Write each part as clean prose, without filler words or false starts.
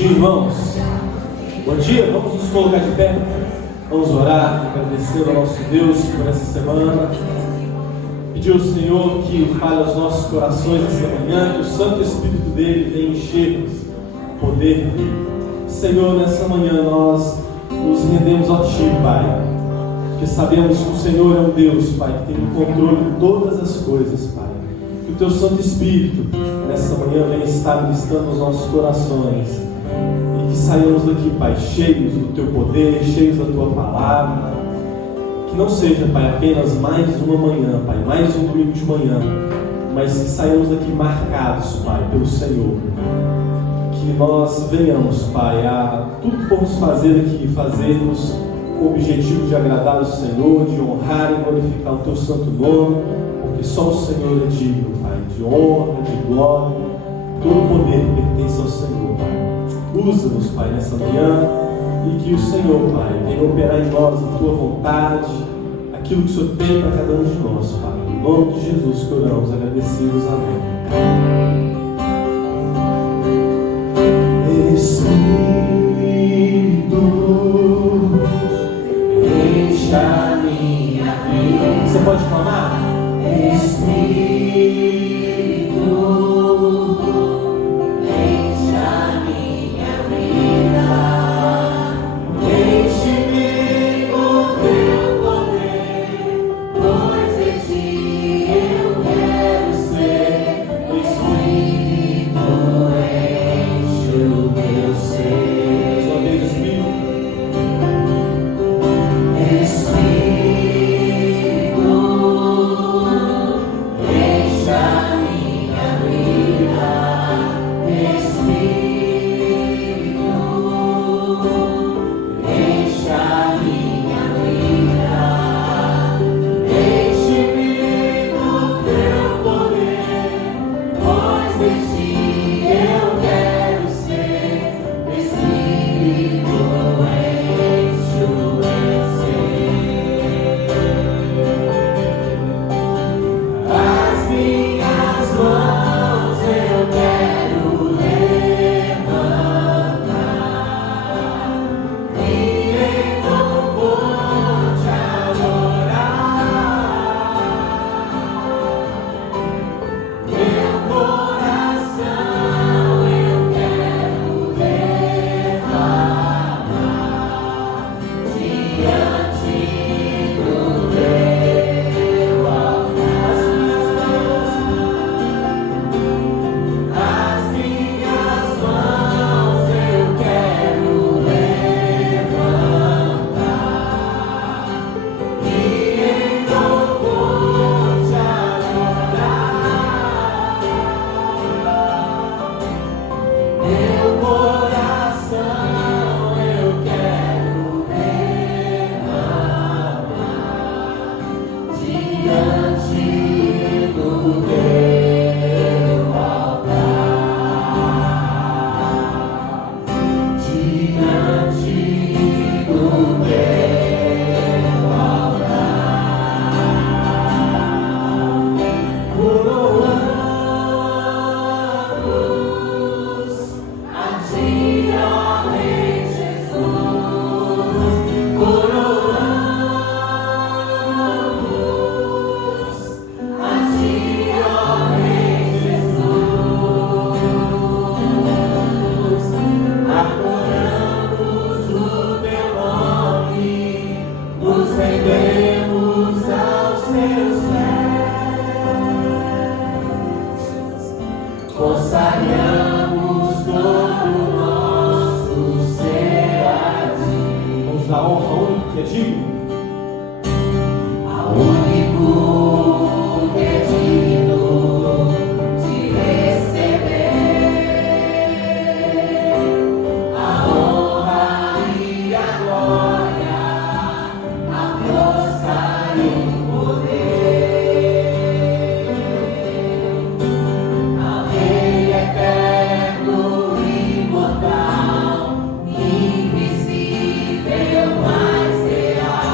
dia, irmãos. Bom dia, vamos nos colocar de pé. Vamos orar, agradecer ao nosso Deus por essa semana. Pedir ao Senhor que fale aos nossos corações essa manhã, que o Santo Espírito dele venha encher o poder dele. Senhor, nessa manhã nós nos rendemos a Ti, Pai, porque sabemos que o Senhor é um Deus, Pai, que tem o controle de todas as coisas, Pai. Que o Teu Santo Espírito nessa manhã venha estar ministrando os nossos corações e que saiamos daqui, Pai, cheios do Teu poder, cheios da Tua palavra. Que não seja, Pai, apenas mais uma manhã, Pai, mais um domingo de manhã, mas que saiamos daqui marcados, Pai, pelo Senhor. Que nós venhamos, Pai, a tudo que formos fazer aqui, fazermos com o objetivo de agradar o Senhor, de honrar e glorificar o Teu santo nome, porque só o Senhor é digno, Pai, de honra, de glória. Todo o poder pertence ao Senhor, Pai. Usa-nos, Pai, nessa manhã, e que o Senhor, Pai, venha operar em nós a Tua vontade, aquilo que o Senhor tem para cada um de nós, Pai. Em nome de Jesus que oramos, agradecidos. Amém. Espírito, enche a minha vida. Você pode clamar? Espírito, enche a minha vida, enche-me com Teu poder, pois em Ti eu quero ser. Espírito, enche o meu ser. Sua vez, Espírito. Invisível, mas real.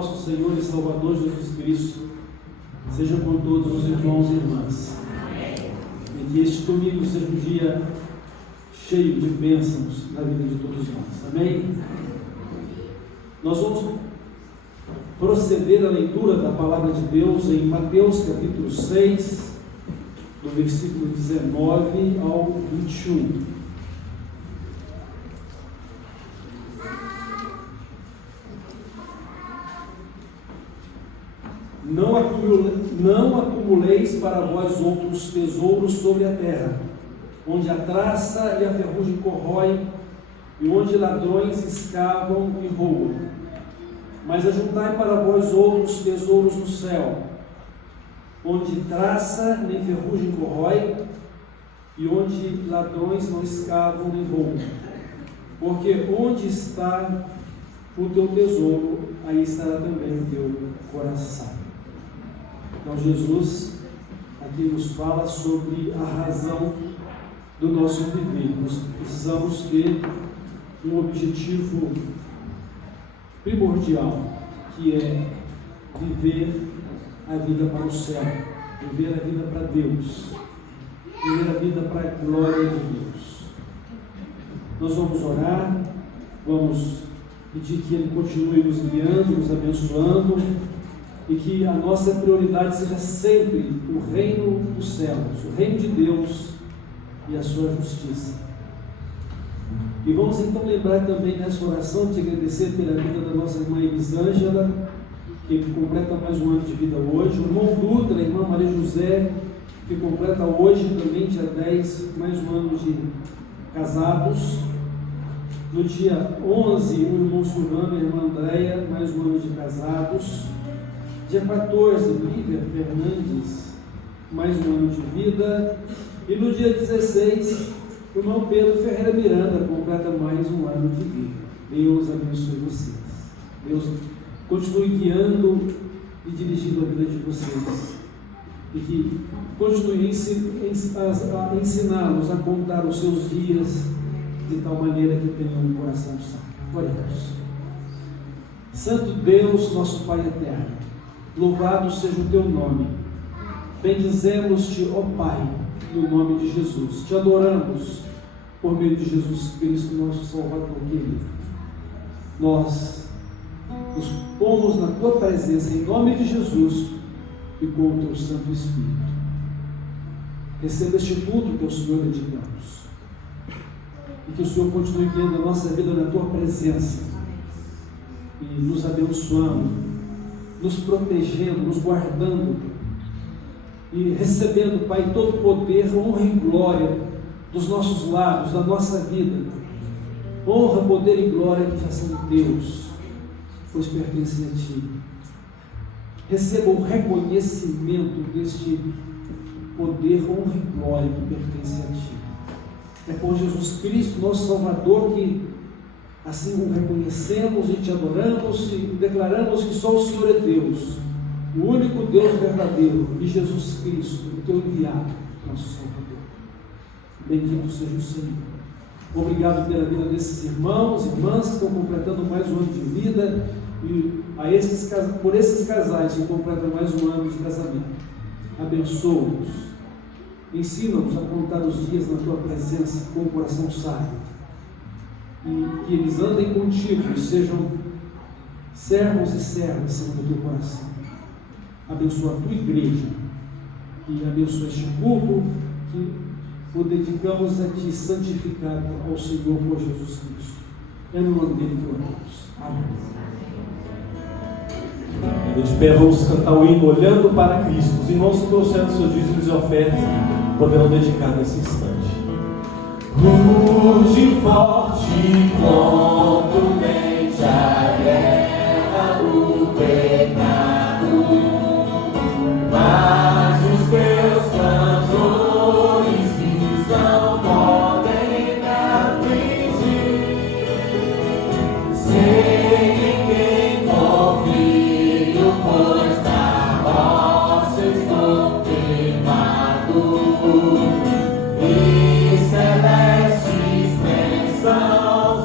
nosso Senhor e Salvador Jesus Cristo seja com todos os irmãos e irmãs. E que este domingo seja um dia cheio de bênçãos na vida de todos nós. Amém? Nós vamos proceder à leitura da palavra de Deus em Mateus capítulo 6, do versículo 19 ao 21. Não acumuleis para vós outros tesouros sobre a terra, onde a traça e a ferrugem corroem, e onde ladrões escavam e roubam. Mas ajuntai para vós outros tesouros no céu, onde traça nem ferrugem corrói, e onde ladrões não escavam nem roubam. Porque onde está o teu tesouro, aí estará também o teu coração. Então Jesus aqui nos fala sobre a razão do nosso viver. Nós precisamos ter um objetivo primordial, que é viver a vida para o céu, viver a vida para Deus, viver a vida para a glória de Deus. Nós vamos orar, vamos pedir que Ele continue nos guiando, nos abençoando, e que a nossa prioridade seja sempre o reino dos céus, o reino de Deus e a sua justiça. E vamos então lembrar também nessa oração de agradecer pela vida da nossa irmã Elisângela, que completa mais um ano de vida hoje, o irmão Dutra, a irmã Maria José, que completa hoje também, dia 10, mais um ano de casados. No dia 11, o irmão Silvano e a irmã Andréia, mais um ano de casados. Dia 14, Lívia Fernandes, mais um ano de vida. E no dia 16, o irmão Pedro Ferreira Miranda completa mais um ano de vida. Deus abençoe vocês. Deus continue guiando e dirigindo a vida de vocês. E que continue a ensiná-los a contar os seus dias de tal maneira que tenham um coração santo. Glória a Deus. Santo Deus, nosso Pai eterno, louvado seja o teu nome. Bendizemos-te, ó Pai, no nome de Jesus. Te adoramos por meio de Jesus Cristo, nosso Salvador querido. Nós nos pomos na tua presença em nome de Jesus e com o teu Santo Espírito. Receba este culto que ao Senhor dedicamos. E que o Senhor continue guiando a nossa vida na tua presença e nos abençoando, nos protegendo, nos guardando e recebendo, Pai, todo o poder, honra e glória dos nossos lados, da nossa vida. Honra, poder e glória que já são teus, pois pertencem a Ti. Receba o reconhecimento deste poder, honra e glória que pertence a Ti. É por Jesus Cristo, nosso Salvador, que assim o reconhecemos e te adoramos e declaramos que só o Senhor é Deus, o único Deus verdadeiro, e Jesus Cristo, o teu enviado, nosso Salvador. Bendito seja o Senhor. Obrigado pela vida desses irmãos e irmãs que estão completando mais um ano de vida, e por esses casais que completam mais um ano de casamento. Abençoa-os, ensina-nos a contar os dias na tua presença com o coração sábio, e que eles andem contigo e sejam servos e servas segundo o teu coração. Abençoa a tua igreja e abençoa este culto que o dedicamos a ti, santificado ao Senhor por Jesus Cristo. É no nome dele que oramos. Amém. Ainda de pé, vamos cantar o hino Olhando para Cristo. Os irmãos que trouxeram seus dízimos e ofertas poderão dedicar nesse instante. Ruge forte, contundente a guerra, o pecado, mas os teus cantores não podem afligir. Sei quem confio, pois na rocha estou firmado. E celestes bênçãos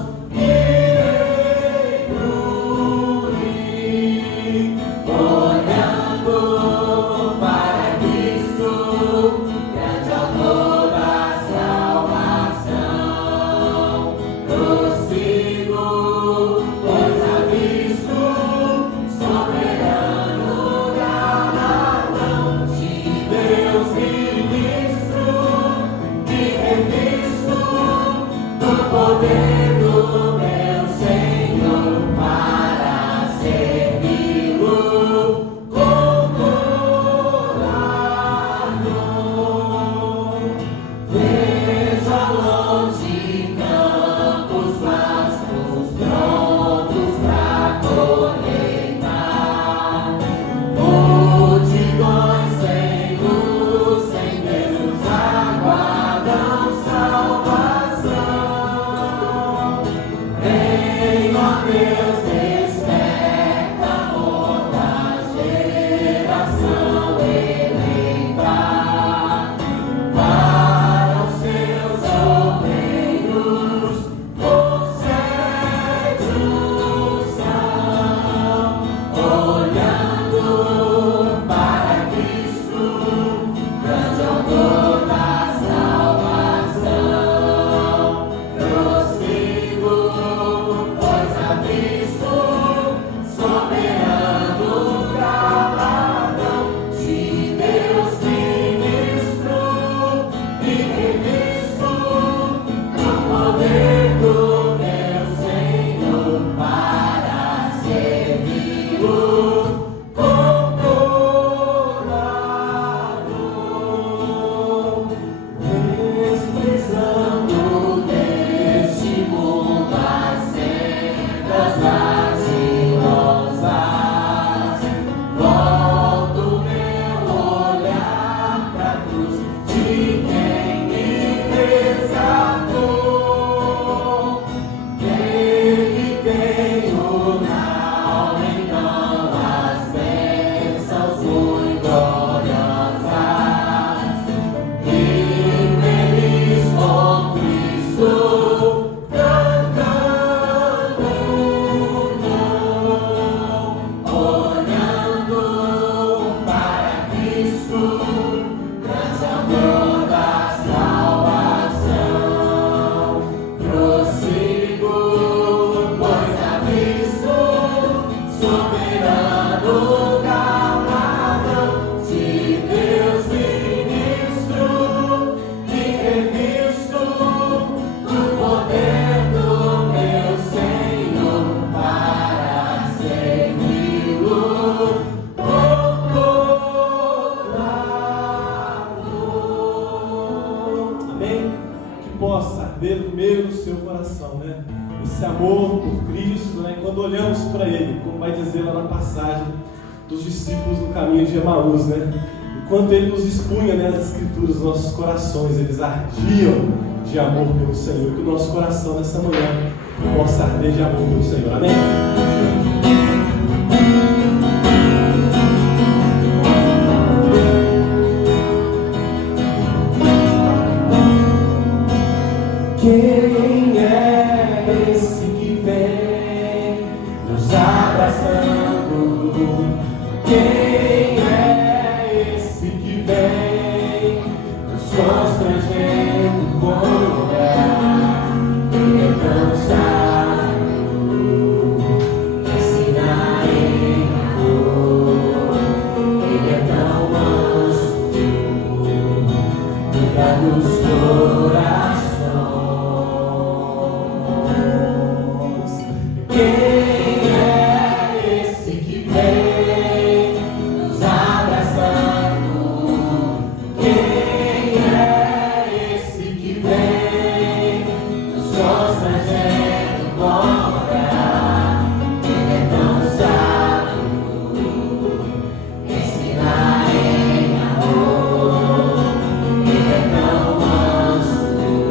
arder primeiro no seu coração, né? Esse amor por Cristo, né? Quando olhamos para Ele, como vai dizer lá na passagem dos discípulos no caminho de Emaús, né? Enquanto Ele nos expunha, né, as Escrituras, nossos corações, eles ardiam de amor pelo Senhor. Que o nosso coração nessa manhã possa arder de amor pelo Senhor. Amém? Quem é esse que vem nos abraçando? Quem é esse que vem nos constrangendo com olhar? Ele é tão sábio, ensina em amor. Ele é tão manso, cuida dos corações. Ensinar em amor, ele é tão manso.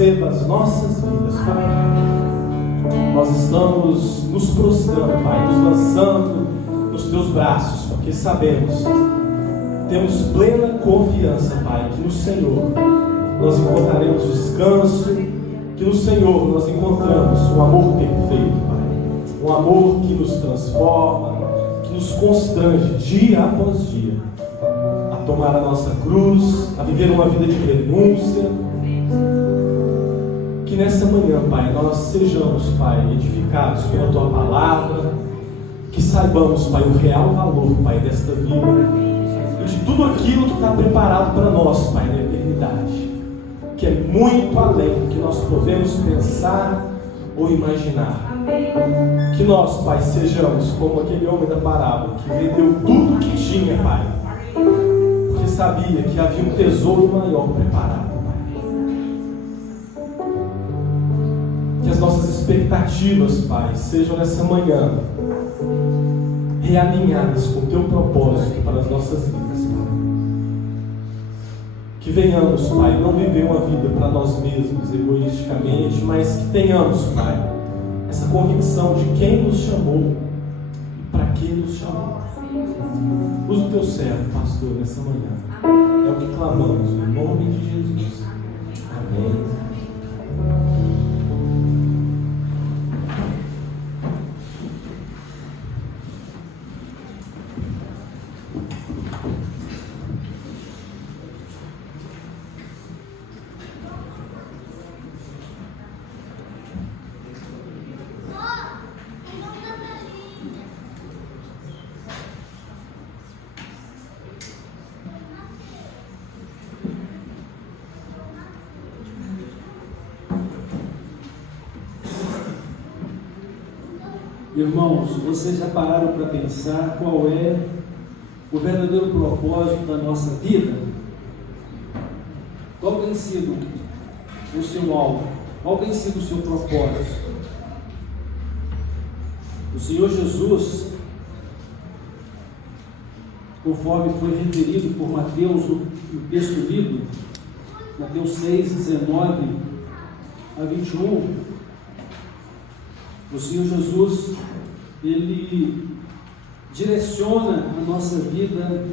receba as nossas vidas, Pai. Nós estamos nos prostrando, Pai, nos lançando nos Teus braços, porque sabemos, temos plena confiança, Pai, que no Senhor nós encontraremos descanso, que no Senhor nós encontramos um amor perfeito, Pai, um amor que nos transforma, que nos constrange dia após dia a tomar a nossa cruz, a viver uma vida de renúncia. Que nessa manhã, Pai, nós sejamos, Pai, edificados pela Tua palavra, que saibamos, Pai, o real valor, Pai, desta vida e de tudo aquilo que está preparado para nós, Pai, na eternidade, que é muito além do que nós podemos pensar ou imaginar. Que nós, Pai, sejamos como aquele homem da parábola que vendeu tudo que tinha, Pai, porque sabia que havia um tesouro maior preparado. Que as nossas expectativas, Pai, sejam nessa manhã realinhadas com o Teu propósito para as nossas vidas, Pai. Que venhamos, Pai, não viver uma vida para nós mesmos, egoisticamente, mas que tenhamos, Pai, essa convicção de quem nos chamou nos chamou. Usa o teu servo, pastor, nessa manhã. É o que clamamos, no nome de Jesus. Amém. Irmãos, vocês já pararam para pensar qual é o verdadeiro propósito da nossa vida? Qual tem sido o seu alvo? Qual tem sido o seu propósito? O Senhor Jesus, conforme foi referido por Mateus no texto lido, Mateus 6, 19 a 21, o Senhor Jesus, Ele direciona a nossa vida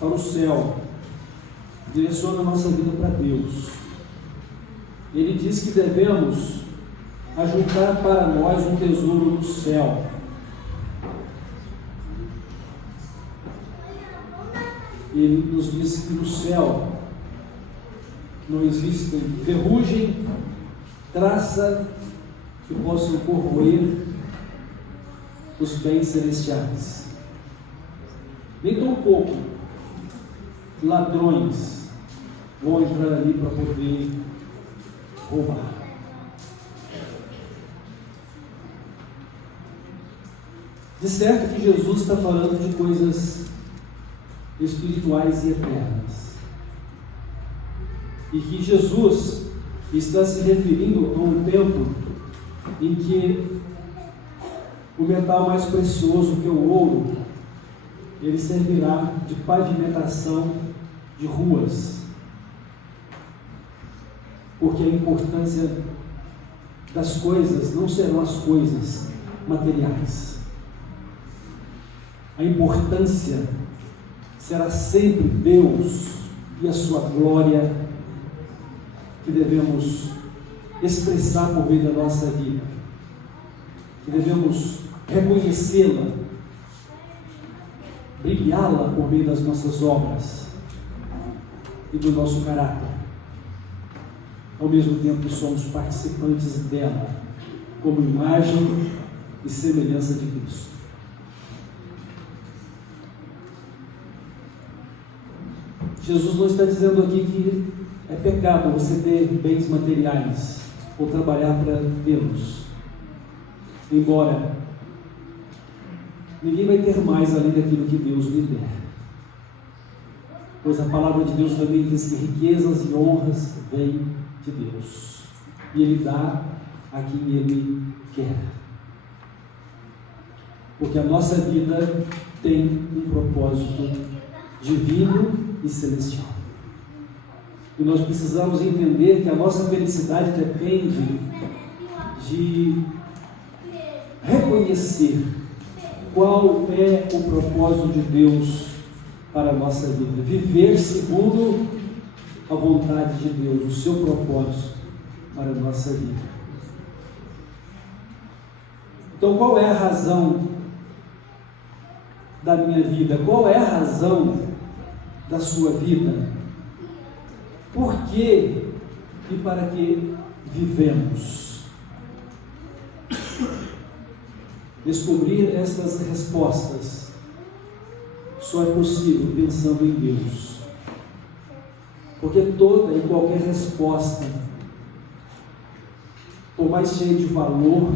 para o céu, direciona a nossa vida para Deus. Ele diz que devemos ajuntar para nós um tesouro no céu. Ele nos diz que no céu não existe ferrugem, traça que possam corroer os bens celestiais. Nem tão pouco ladrões vão entrar ali para poder roubar. De certo que Jesus está falando de coisas espirituais e eternas. E que Jesus está se referindo a um tempo em que o metal mais precioso que o ouro, ele servirá de pavimentação de ruas, porque a importância das coisas não serão as coisas materiais. A importância será sempre Deus e a sua glória que devemos expressar por meio da nossa vida, que devemos reconhecê-la, brilhá-la por meio das nossas obras e do nosso caráter, ao mesmo tempo que somos participantes dela, como imagem e semelhança de Cristo. Jesus não está dizendo aqui que é pecado você ter bens materiais ou trabalhar para Deus, embora ninguém vai ter mais além daquilo que Deus lhe der, pois a palavra de Deus também diz que riquezas e honras vêm de Deus, e Ele dá a quem Ele quer, porque a nossa vida tem um propósito divino e celestial. E nós precisamos entender que a nossa felicidade depende de reconhecer qual é o propósito de Deus para a nossa vida. Viver segundo a vontade de Deus, o seu propósito para a nossa vida. Então, qual é a razão da minha vida? Qual é a razão da sua vida? Por que e para que vivemos? Descobrir essas respostas só é possível pensando em Deus, porque toda e qualquer resposta, por mais cheia de valor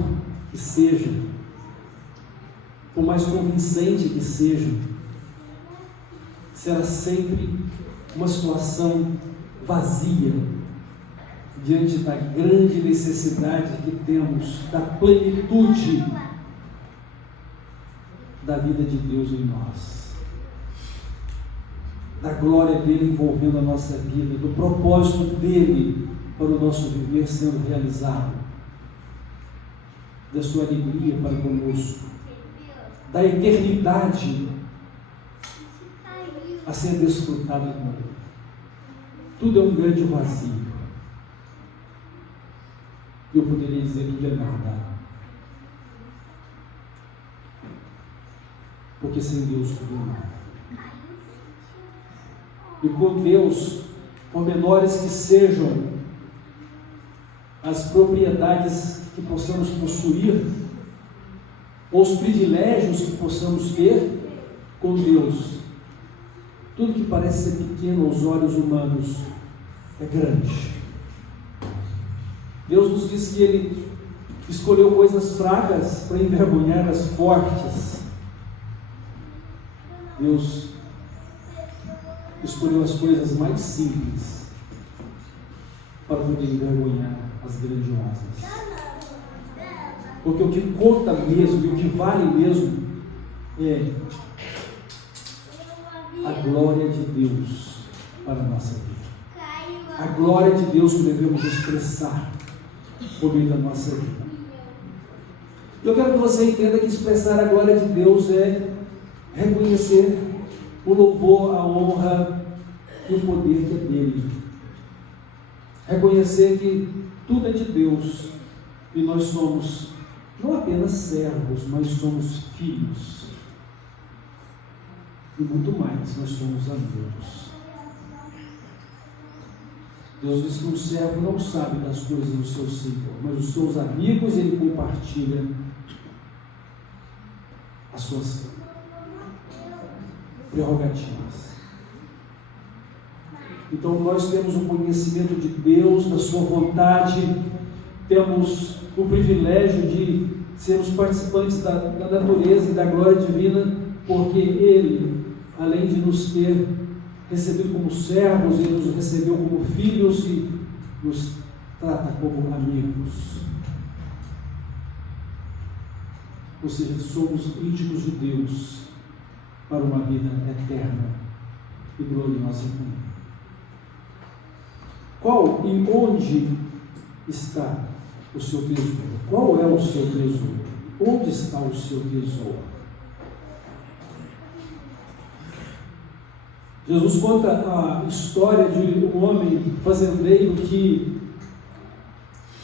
que seja, por mais convincente que seja, será sempre uma situação vazia diante da grande necessidade que temos da plenitude da vida de Deus em nós, da glória dele envolvendo a nossa vida, do propósito dele para o nosso viver sendo realizado, da sua alegria para conosco, da eternidade a ser desfrutada com Ele. Tudo é um grande vazio. Eu poderia dizer que tudo é nada. Porque sem Deus tudo é nada. E com Deus, por menores que sejam as propriedades que possamos possuir, ou os privilégios que possamos ter, com Deus, tudo que parece ser pequeno aos olhos humanos é grande. Deus nos diz que Ele escolheu coisas fracas para envergonhar as fortes. Deus escolheu as coisas mais simples para poder envergonhar as grandiosas. Porque o que conta mesmo e o que vale mesmo é a glória de Deus para a nossa vida. A glória de Deus que devemos expressar por meio da nossa vida. Eu quero que você entenda que expressar a glória de Deus é reconhecer o louvor, a honra e o poder que é dele. Reconhecer que tudo é de Deus e nós somos não apenas servos, mas somos filhos. E muito mais, nós somos amigos. Deus diz que um servo não sabe das coisas do seu Senhor, mas os seus amigos ele compartilha as suas prerrogativas. Então nós temos o conhecimento de Deus, da sua vontade, temos o privilégio de sermos participantes da natureza e da glória divina, porque Ele, além de nos ter recebido como servos, Ele nos recebeu como filhos e nos trata como amigos. Ou seja, somos íntimos de Deus para uma vida eterna e gloriosa com Ele. Qual e onde está o seu tesouro? Qual é o seu tesouro? Onde está o seu tesouro? Jesus conta a história de um homem fazendeiro que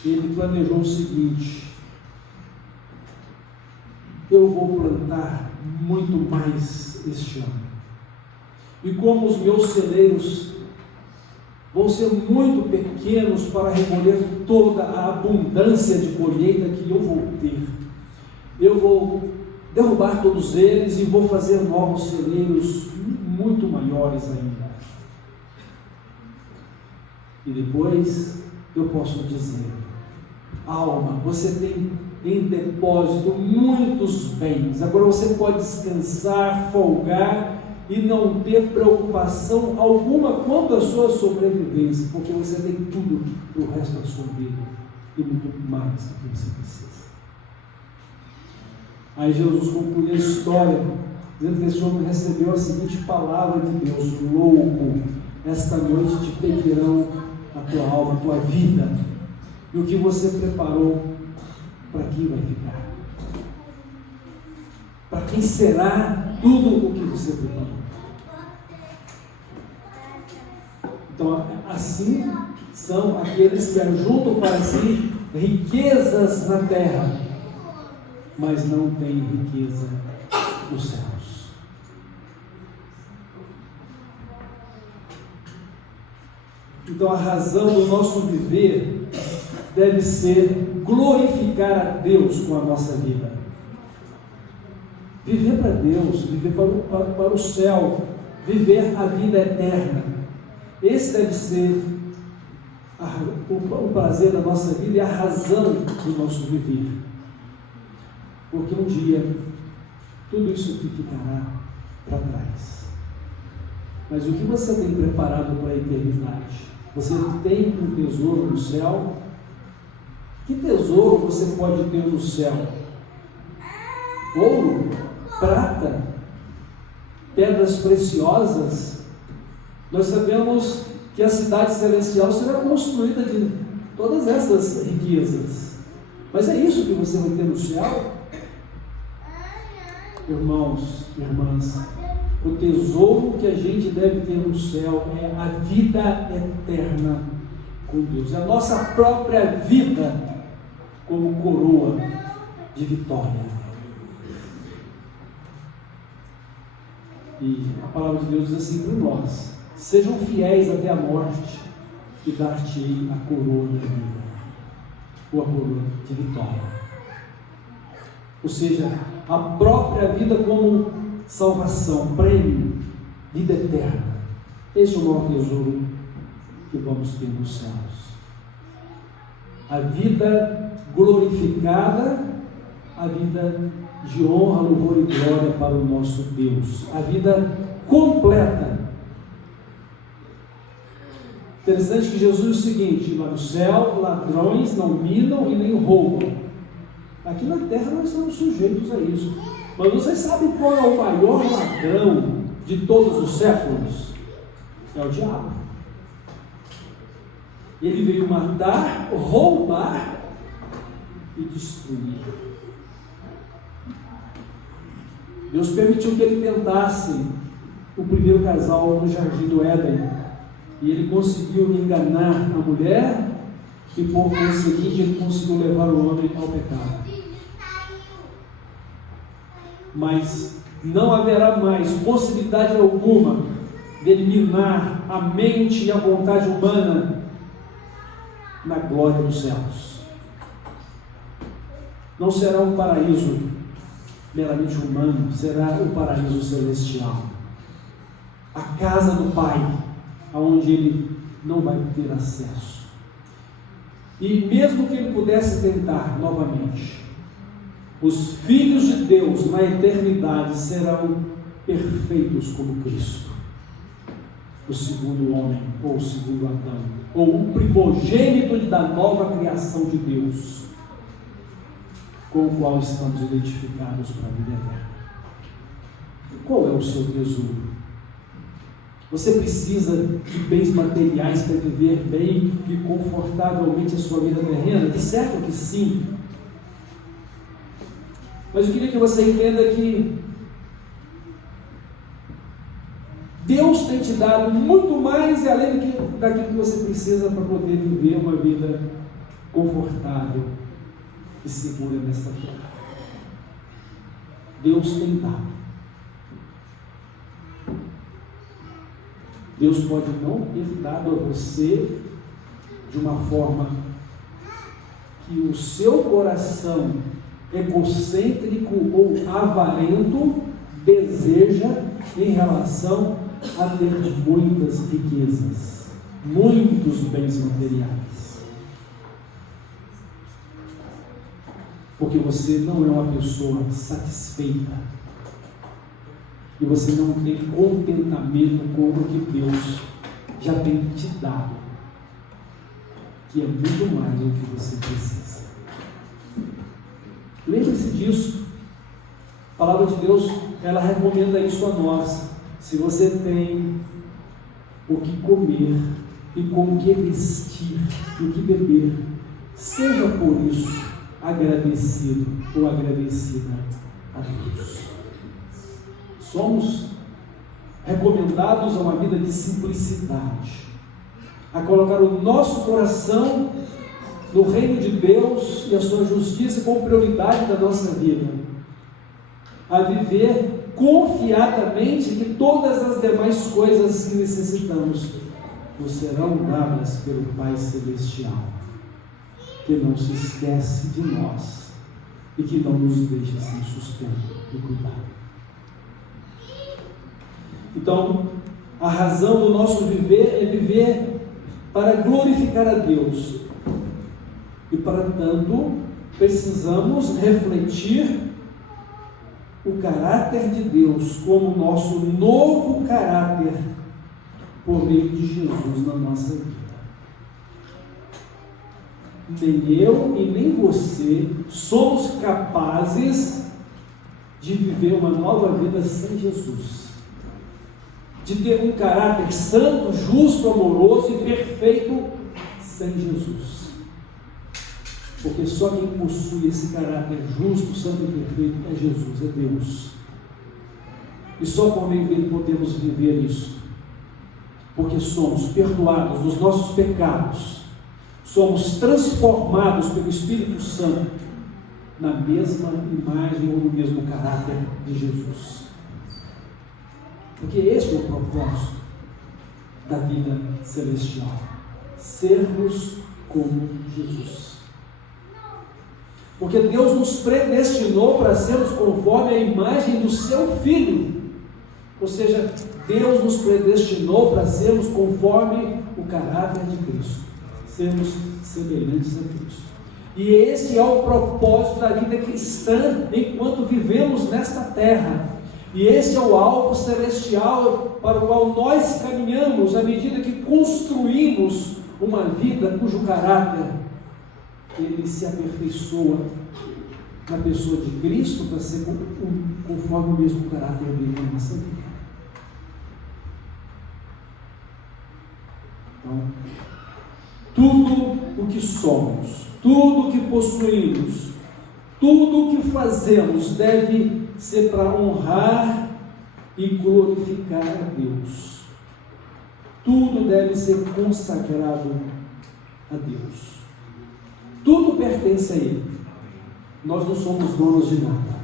ele planejou o seguinte: eu vou plantar muito mais este ano, e como os meus celeiros vão ser muito pequenos para recolher toda a abundância de colheita que eu vou ter, eu vou derrubar todos eles e vou fazer novos celeiros muito maiores ainda. E depois eu posso dizer: alma, você tem em depósito muitos bens, agora você pode descansar, folgar e não ter preocupação alguma quanto à sua sobrevivência, porque você tem tudo para o resto da sua vida e muito mais do que você precisa. Aí Jesus conclui a história dizendo que esse homem recebeu a seguinte palavra de Deus: louco, esta noite te pedirão a tua alma, a tua vida, e o que você preparou, para quem vai ficar? Para quem será tudo o que você preparou? Então, assim são aqueles que ajuntam para si riquezas na terra, mas não têm riqueza nos céus. Então, a razão do nosso viver deve ser glorificar a Deus com a nossa vida. Viver para Deus, viver para o céu, viver a vida eterna. Esse deve ser o prazer da nossa vida e a razão do nosso viver. Porque um dia tudo isso aqui ficará para trás. Mas o que você tem preparado para a eternidade? Você tem um tesouro no céu? Que tesouro você pode ter no céu? Ouro? Prata? Pedras preciosas? Nós sabemos que a cidade celestial será construída de todas essas riquezas. Mas é isso que você vai ter no céu? Irmãos, irmãs, o tesouro que a gente deve ter no céu é a vida eterna com Deus. É a nossa própria vida como coroa de vitória. E a palavra de Deus diz assim para nós: sejam fiéis até a morte e dar-te-ei a coroa da vida, ou a coroa de vitória. Ou seja, a própria vida como salvação, prêmio, vida eterna. Esse é o maior tesouro que vamos ter nos céus. A vida glorificada, a vida de honra, louvor e glória para o nosso Deus. A vida completa. Interessante que Jesus diz o seguinte: lá no céu, ladrões não minam e nem roubam. Aqui na terra nós estamos sujeitos a isso. Mas vocês sabem qual é o maior ladrão de todos os séculos? É o diabo. Ele veio matar, roubar e destruir. Deus permitiu que ele tentasse o primeiro casal no jardim do Éden, e ele conseguiu enganar a mulher, e por conseguinte ele conseguiu levar o homem ao pecado. Mas não haverá mais possibilidade alguma de eliminar a mente e a vontade humana na glória dos céus. Não será um paraíso meramente humano, será o paraíso celestial, a casa do Pai, aonde ele não vai ter acesso. E mesmo que ele pudesse tentar novamente, os filhos de Deus na eternidade serão perfeitos como Cristo, o segundo homem, ou o segundo Adão, ou o primogênito da nova criação de Deus, com o qual estamos identificados para a vida eterna. Qual é o seu tesouro? Você precisa de bens materiais para viver bem e confortavelmente a sua vida terrena? De certo que sim. Mas eu queria que você entenda que Deus tem te dado muito mais e além daquilo que você precisa para poder viver uma vida confortável e segura nesta terra. Deus tem dado. Deus pode não ter dado a você de uma forma que o seu coração egocêntrico ou avarento deseja em relação a ter muitas riquezas, muitos bens materiais. Porque você não é uma pessoa satisfeita e você não tem contentamento com o que Deus já tem te dado, que é muito mais do que você precisa. Lembre-se disso. A palavra de Deus, ela recomenda isso a nós. Se você tem o que comer e com o que vestir e o que beber, seja por isso agradecido ou agradecida a Deus. Somos recomendados a uma vida de simplicidade, a colocar o nosso coração no reino de Deus e a sua justiça como prioridade da nossa vida, a viver confiadamente que todas as demais coisas que necessitamos nos serão dadas pelo Pai Celestial, que não se esquece de nós e que não nos deixa sem sustento e cuidado. Então, a razão do nosso viver é viver para glorificar a Deus. E para tanto, precisamos refletir o caráter de Deus como nosso novo caráter por meio de Jesus na nossa vida. Nem eu e nem você somos capazes de viver uma nova vida sem Jesus, de ter um caráter santo, justo, amoroso e perfeito sem Jesus. Porque só quem possui esse caráter justo, santo e perfeito é Jesus, é Deus. E só por meio dele podemos viver isso. Porque somos perdoados dos nossos pecados, somos transformados pelo Espírito Santo na mesma imagem ou no mesmo caráter de Jesus. Porque este é o propósito da vida celestial: sermos como Jesus. Porque Deus nos predestinou para sermos conforme a imagem do seu Filho. Ou seja, Deus nos predestinou para sermos conforme o caráter de Cristo, sermos semelhantes a Cristo. E esse é o propósito da vida cristã enquanto vivemos nesta terra. E esse é o alvo celestial para o qual nós caminhamos à medida que construímos uma vida cujo caráter ele se aperfeiçoa na pessoa de Cristo para ser conforme o mesmo caráter dele na nossa vida. Então, tudo o que somos, tudo o que possuímos, tudo o que fazemos deve ser para honrar e glorificar a Deus. Tudo deve ser consagrado a Deus. Tudo pertence a Ele. Nós não somos donos de nada.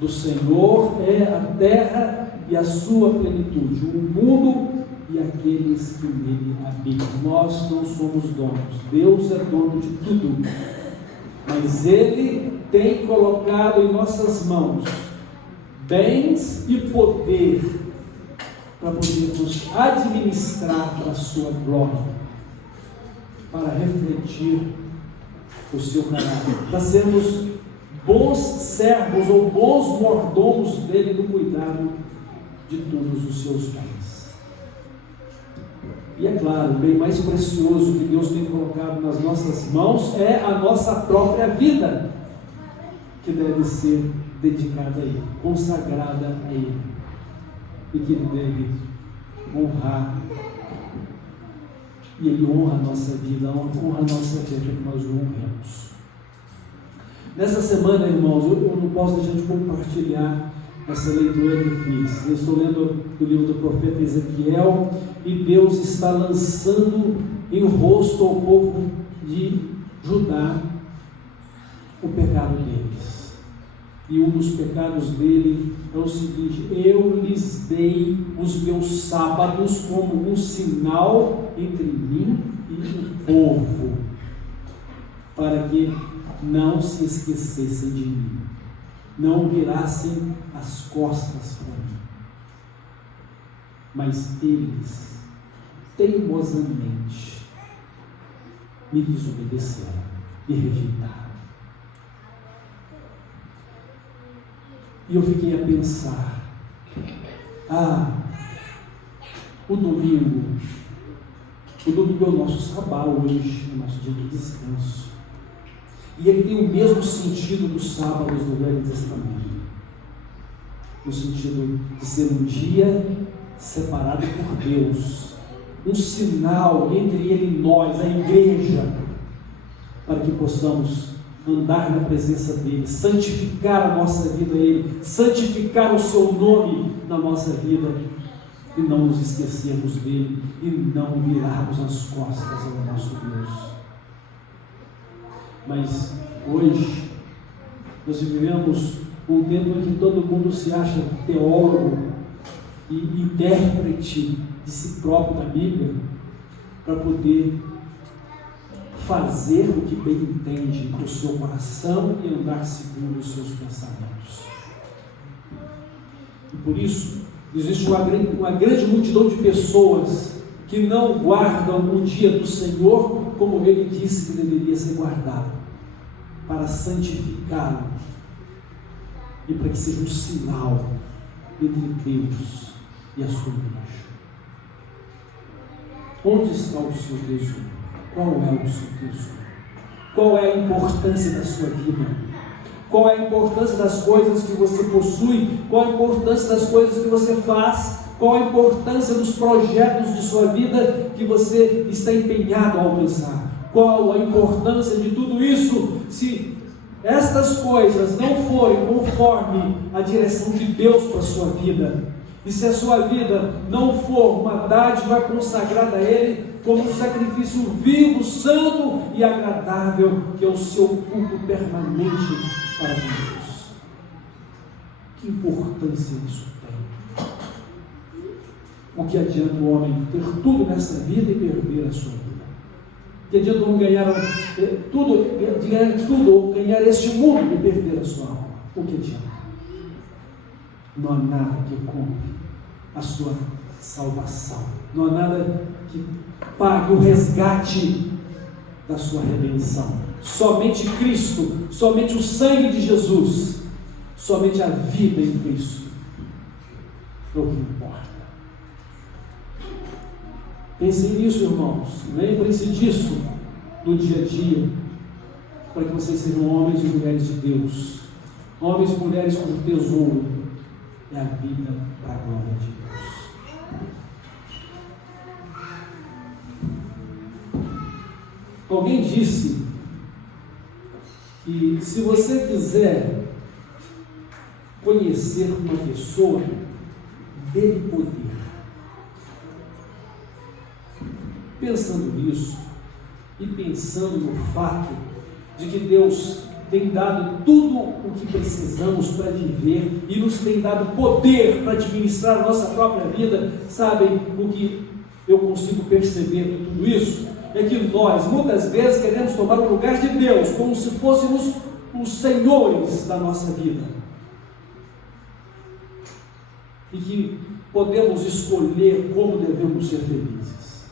Do Senhor é a terra e a sua plenitude, o mundo e aqueles que nele habitam. Nós não somos donos. Deus é dono de tudo. Mas Ele tem colocado em nossas mãos bens e poder para podermos administrar para a sua glória, para refletir o seu caráter, para sermos bons servos ou bons mordomos dele no cuidado de todos os seus bens. E é claro, o bem mais precioso que Deus tem colocado nas nossas mãos é a nossa própria vida, que deve ser dedicada a Ele, consagrada a Ele, e que Ele deve honrar. E Ele honra a nossa vida, honra a nossa fé, para que nós o honremos. Nessa semana, irmãos, eu não posso deixar de compartilhar essa leitura que eu fiz. Eu estou lendo o livro do profeta Ezequiel, e Deus está lançando em rosto ao povo de Judá o pecado deles. E um dos pecados dele é o seguinte: eu lhes dei os meus sábados como um sinal entre mim e o povo, para que não se esquecessem de mim, não virassem as costas para mim. Mas eles teimosamente me desobedeceram, me rejeitaram. E eu fiquei a pensar: o domingo é o nosso sabá hoje, é o nosso dia de descanso. E ele tem o mesmo sentido dos sábados do Velho Testamento, no sentido de ser um dia separado por Deus, um sinal entre Ele e nós, a igreja, para que possamos andar na presença dEle, santificar a nossa vida a Ele, santificar o Seu nome na nossa vida, e não nos esquecermos dEle, e não virarmos as costas ao nosso Deus. Mas hoje nós vivemos um tempo em que todo mundo se acha teólogo e intérprete de si próprio da Bíblia, para poder fazer o que bem entende com o seu coração e andar segundo os seus pensamentos. E por isso existe uma grande multidão de pessoas que não guardam o dia do Senhor como Ele disse que deveria ser guardado, para santificá-lo e para que seja um sinal entre Deus e a sua igreja. Onde está o seu tesouro? Qual é o seu tesouro? Qual é a importância da sua vida? Qual é a importância das coisas que você possui? Qual a importância das coisas que você faz? Qual a importância dos projetos de sua vida que você está empenhado a alcançar? Qual a importância de tudo isso, se estas coisas não forem conforme a direção de Deus para a sua vida, e se a sua vida não for uma dádiva consagrada a Ele, como um sacrifício vivo, santo e agradável, que é o seu culto permanente para Deus. Que importância isso tem? O que adianta o homem ter tudo nessa vida e perder a sua vida? Que adianta um ganhar tudo ou ganhar este mundo e perder a sua alma? O que adianta? Não há nada que compre a sua salvação. Não há nada que pague o resgate da sua redenção. Somente Cristo, somente o sangue de Jesus, somente a vida em Cristo é o que importa. Pensem nisso, irmãos. Lembrem-se disso no dia a dia, para que vocês sejam homens e mulheres de Deus. Homens e mulheres com tesouro é a vida para a glória de Deus. Alguém disse que se você quiser conhecer uma pessoa, dê-lhe poder. Pensando nisso e pensando no fato de que Deus tem dado tudo o que precisamos para viver e nos tem dado poder para administrar a nossa própria vida, sabem o que eu consigo perceber de tudo isso? É que nós, muitas vezes, queremos tomar o lugar de Deus, como se fôssemos os senhores da nossa vida. E que podemos escolher como devemos ser felizes.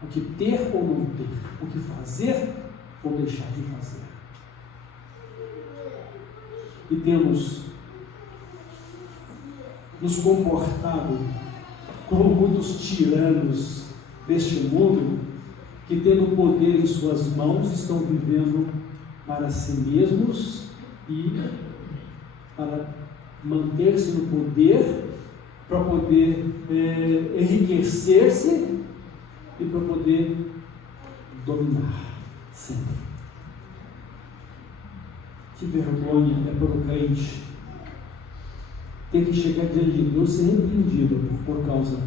O que ter ou não ter, o que fazer ou deixar de fazer. E temos nos comportado como muitos tiranos deste mundo, que tendo o poder em suas mãos, estão vivendo para si mesmos e para manter-se no poder, para poder enriquecer-se e para poder dominar sempre. Que vergonha é para o crente ter que chegar diante de Deus e ser repreendido por causa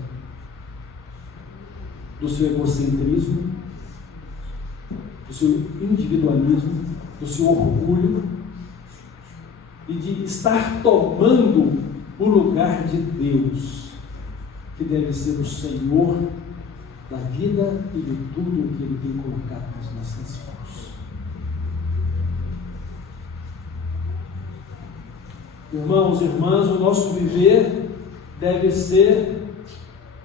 do seu egocentrismo, do seu individualismo, do seu orgulho e de estar tomando o lugar de Deus, que deve ser o Senhor da vida e de tudo que Ele tem colocado nas nossas mãos. Irmãos e irmãs, o nosso viver deve ser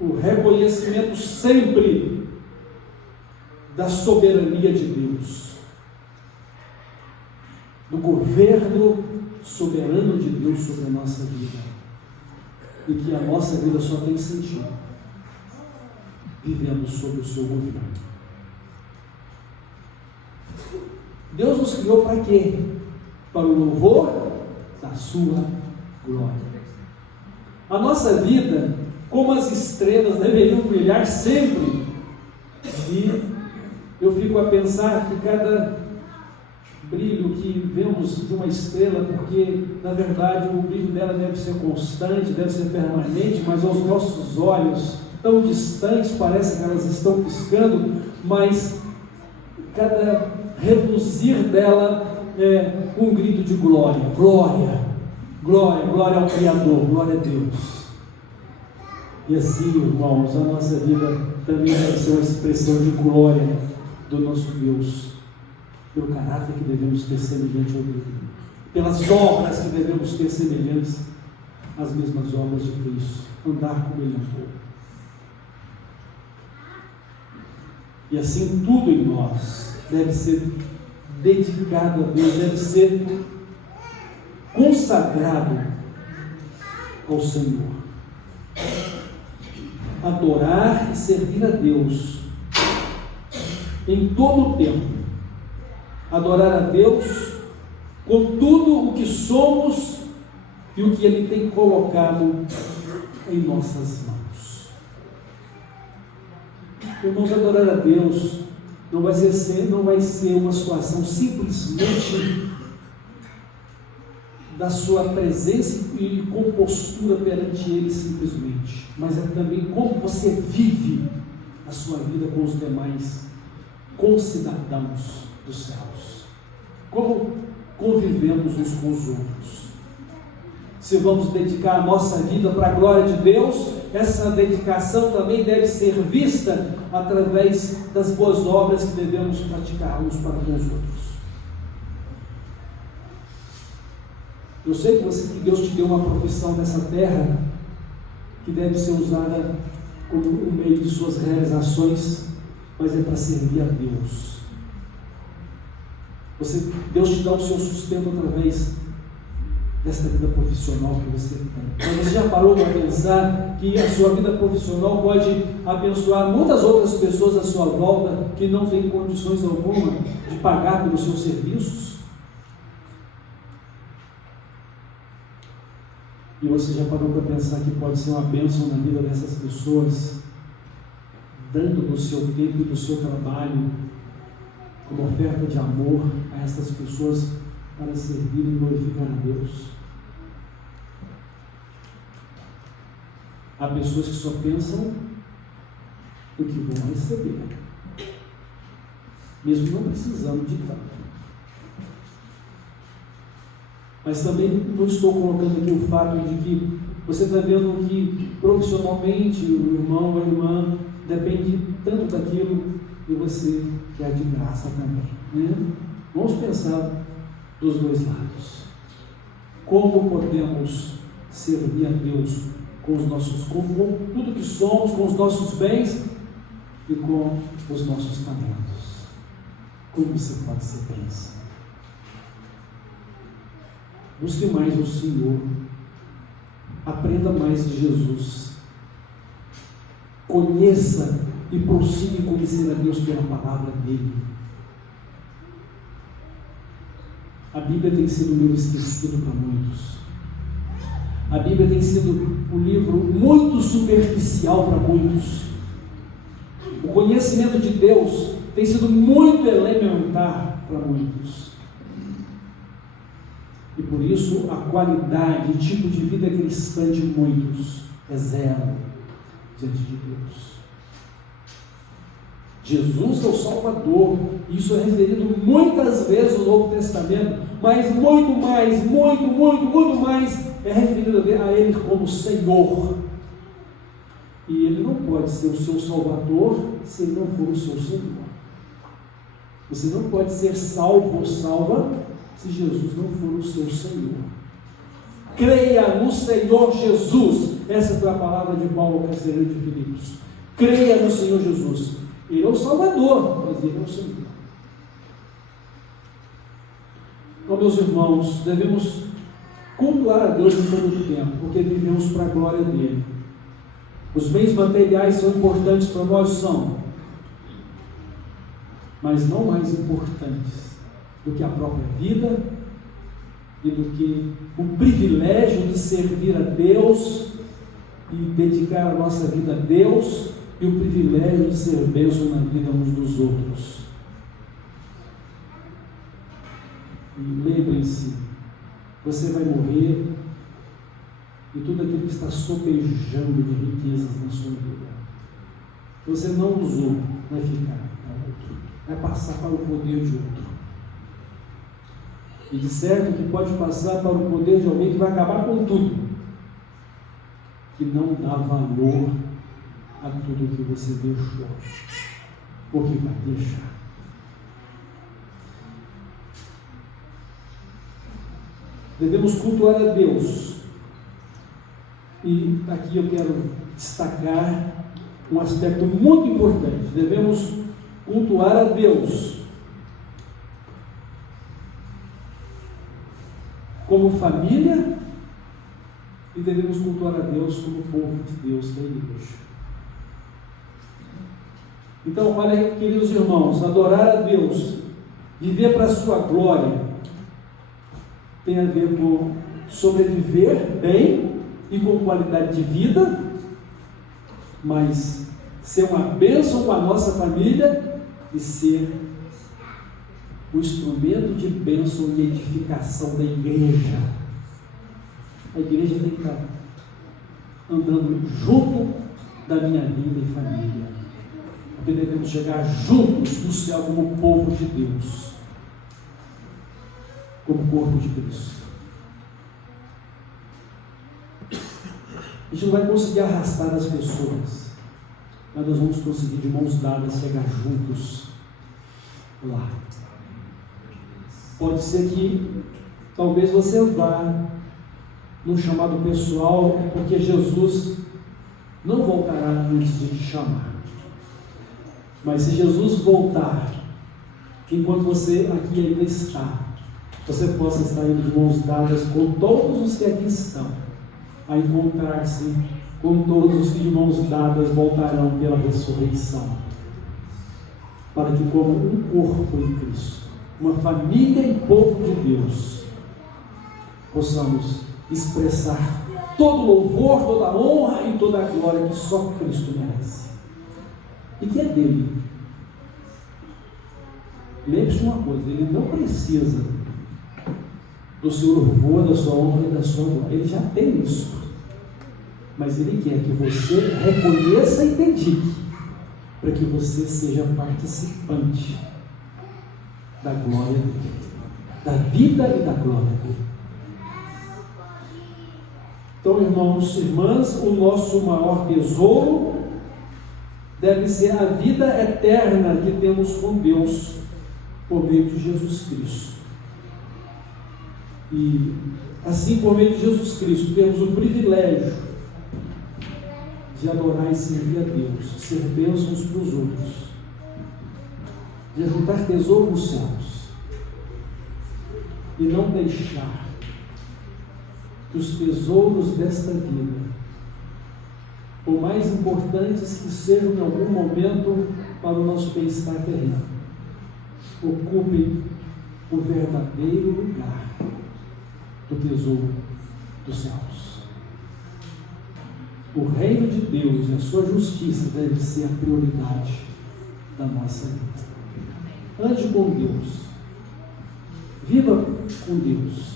o reconhecimento sempre da soberania de Deus, do governo soberano de Deus sobre a nossa vida, e que a nossa vida só tem sentido vivendo sob o seu governo. Deus nos criou para quê? Para o louvor da sua glória. A nossa vida, como as estrelas, deveriam brilhar sempre. E eu fico a pensar que cada brilho que vemos de uma estrela, porque na verdade o brilho dela deve ser constante, deve ser permanente, mas aos nossos olhos tão distantes parece que elas estão piscando, mas cada reduzir dela é um grito de glória, glória, glória, glória ao Criador, glória a Deus. E assim, irmãos, a nossa vida também deve ser uma expressão de glória do nosso Deus, pelo caráter que devemos ter semelhante ao dele, pelas obras que devemos ter semelhantes às mesmas obras de Cristo, andar como Ele andou. E assim tudo em nós deve ser dedicado a Deus, deve ser consagrado ao Senhor. Adorar e servir a Deus em todo o tempo. Adorar a Deus com tudo o que somos e o que Ele tem colocado em nossas mãos. Irmãos, adorar a Deus não vai ser uma situação simplesmente da sua presença e compostura perante Ele simplesmente, mas é também como você vive a sua vida com os demais concidadãos dos céus, como convivemos uns com os outros. Se vamos dedicar a nossa vida para a glória de Deus, essa dedicação também deve ser vista através das boas obras que devemos praticar uns para com os outros. Eu sei que Deus te deu uma profissão nessa terra que deve ser usada como um meio de suas realizações, mas é para servir a Deus. Deus te dá o seu sustento através desta vida profissional que você tem. Mas você já parou para pensar que a sua vida profissional pode abençoar muitas outras pessoas à sua volta que não têm condições alguma de pagar pelos seus serviços? E você já parou para pensar que pode ser uma bênção na vida dessas pessoas, dando do seu tempo e do seu trabalho como oferta de amor a essas pessoas para servir e glorificar a Deus? Há pessoas que só pensam no que vão receber, mesmo não precisando de tanto. Mas também não estou colocando aqui o fato de que você está vendo que profissionalmente o irmão ou a irmã depende tanto daquilo e você quer de graça também, né? Vamos pensar dos dois lados. Como podemos servir a Deus com tudo que somos, com os nossos bens e com os nossos talentos? Como você pode ser bênção? Busque mais o Senhor, aprenda mais de Jesus, conheça e prossiga em conhecer a Deus pela palavra dele. A Bíblia tem sido um livro esquecido para muitos. A Bíblia tem sido um livro muito superficial para muitos. O conhecimento de Deus tem sido muito elementar para muitos. E por isso a qualidade e tipo de vida cristã de muitos é zero diante de Deus. Jesus é o Salvador, isso é referido muitas vezes no Novo Testamento, mas muito mais é referido a Ele como Senhor. E Ele não pode ser o seu Salvador se Ele não for o seu Senhor. Você não pode ser salvo ou salva se Jesus não for o seu Senhor. Creia no Senhor Jesus. Essa foi a palavra de Paulo ao carcereiro de Filipos. Creia no Senhor Jesus. Ele é o Salvador, mas Ele é o Senhor. Então, meus irmãos, devemos cultuar a Deus em todo o tempo, porque vivemos para a glória dEle. Os bens materiais são importantes para nós, são, mas não mais importantes do que a própria vida e do que o privilégio de servir a Deus e dedicar a nossa vida a Deus e o privilégio de ser bênção na vida uns dos outros. E lembrem-se, você vai morrer e tudo aquilo que está sopejando de riquezas na sua vida, você não usou, vai ficar para outro, vai passar para o poder de outro. E de certo que pode passar para o poder de alguém que vai acabar com tudo, que não dá valor a tudo que você deixou, ou que vai deixar. Devemos cultuar a Deus. E aqui eu quero destacar um aspecto muito importante. Devemos cultuar a Deus como família e devemos cultuar a Deus como povo de Deus da igreja. Então, olha, queridos irmãos, adorar a Deus, viver para a sua glória, tem a ver com sobreviver bem e com qualidade de vida, mas ser uma bênção para a nossa família e ser o instrumento de bênção e edificação da igreja. A igreja tem que estar andando junto da minha vida e família, porque devemos chegar juntos no céu como povo de Deus, como corpo de Cristo. A gente não vai conseguir arrastar as pessoas, mas nós vamos conseguir de mãos dadas chegar juntos lá. Pode ser que talvez você vá num chamado pessoal, porque Jesus não voltará antes de te chamar. Mas se Jesus voltar, enquanto você aqui ainda está, você possa estar indo de mãos dadas com todos os que aqui estão, a encontrar-se com todos os que de mãos dadas voltarão pela ressurreição, para que, como um corpo em Cristo, uma família e povo de Deus, possamos expressar todo louvor, toda honra e toda a glória que só Cristo merece e que é dele. Lembre-se de uma coisa: ele não precisa do seu louvor, da sua honra e da sua glória. Ele já tem isso, mas ele quer que você reconheça e dedique, para que você seja participante da glória dele, da vida e da glória dele. Então, irmãos e irmãs, o nosso maior tesouro deve ser a vida eterna que temos com Deus por meio de Jesus Cristo. E assim, por meio de Jesus Cristo, temos o privilégio de adorar e servir a Deus, ser bênçãos para os outros, de ajuntar tesouro nos céus e não deixar que os tesouros desta vida, por mais importantes que sejam em algum momento para o nosso bem-estar terreno, ocupem o verdadeiro lugar do tesouro dos céus. O reino de Deus e a sua justiça deve ser a prioridade da nossa vida. Ande com Deus, viva com Deus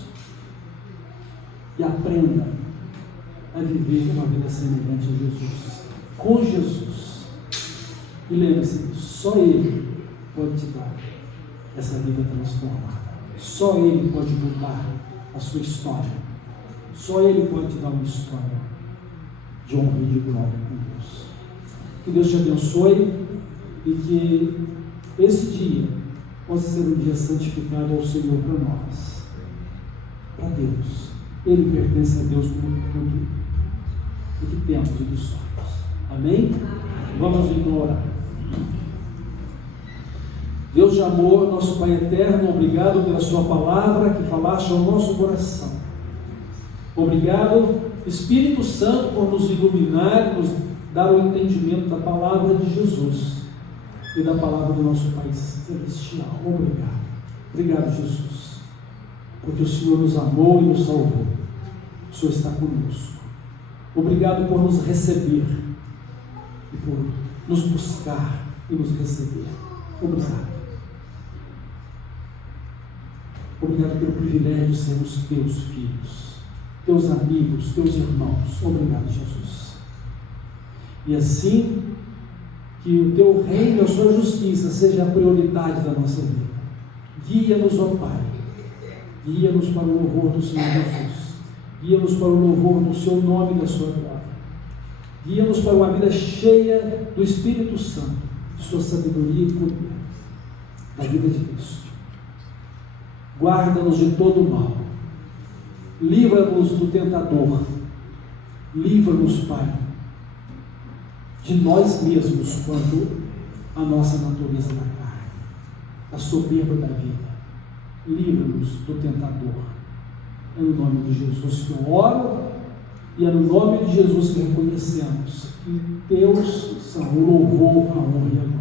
e aprenda a viver uma vida semelhante a Jesus, com Jesus. E lembre-se, só Ele pode te dar essa vida transformada. Só Ele pode mudar a sua história. Só Ele pode te dar uma história de honra e de glória com Deus. Que Deus te abençoe e que esse dia possa ser um dia santificado ao Senhor para nós, para Deus. Ele pertence a Deus como tudo o que temos e dos sonhos. Amém? Vamos então orar. Deus de amor, nosso Pai eterno, obrigado pela sua palavra que falaste ao nosso coração. Obrigado, Espírito Santo, por nos iluminar, nos dar o entendimento da palavra de Jesus e da palavra do nosso Pai celestial. Obrigado. Obrigado, Jesus, porque o Senhor nos amou e nos salvou. O Senhor está conosco. Obrigado por nos receber e por nos buscar e nos receber. Obrigado. Obrigado pelo privilégio de sermos teus filhos, teus amigos, teus irmãos. Obrigado, Jesus. E assim, que o teu reino e a sua justiça seja a prioridade da nossa vida. Guia-nos, ó Pai. Guia-nos para o louvor do Senhor Jesus. Guia-nos para o louvor do seu nome e da sua glória. Guia-nos para uma vida cheia do Espírito Santo, de sua sabedoria e poder, da vida de Cristo. Guarda-nos de todo o mal. Livra-nos do tentador. Livra-nos, Pai, de nós mesmos quanto à nossa natureza da carne, a soberba da vida. Livra-nos do tentador. É no nome de Jesus que eu oro e é no nome de Jesus que reconhecemos que teus são o louvor, a honra e a glória.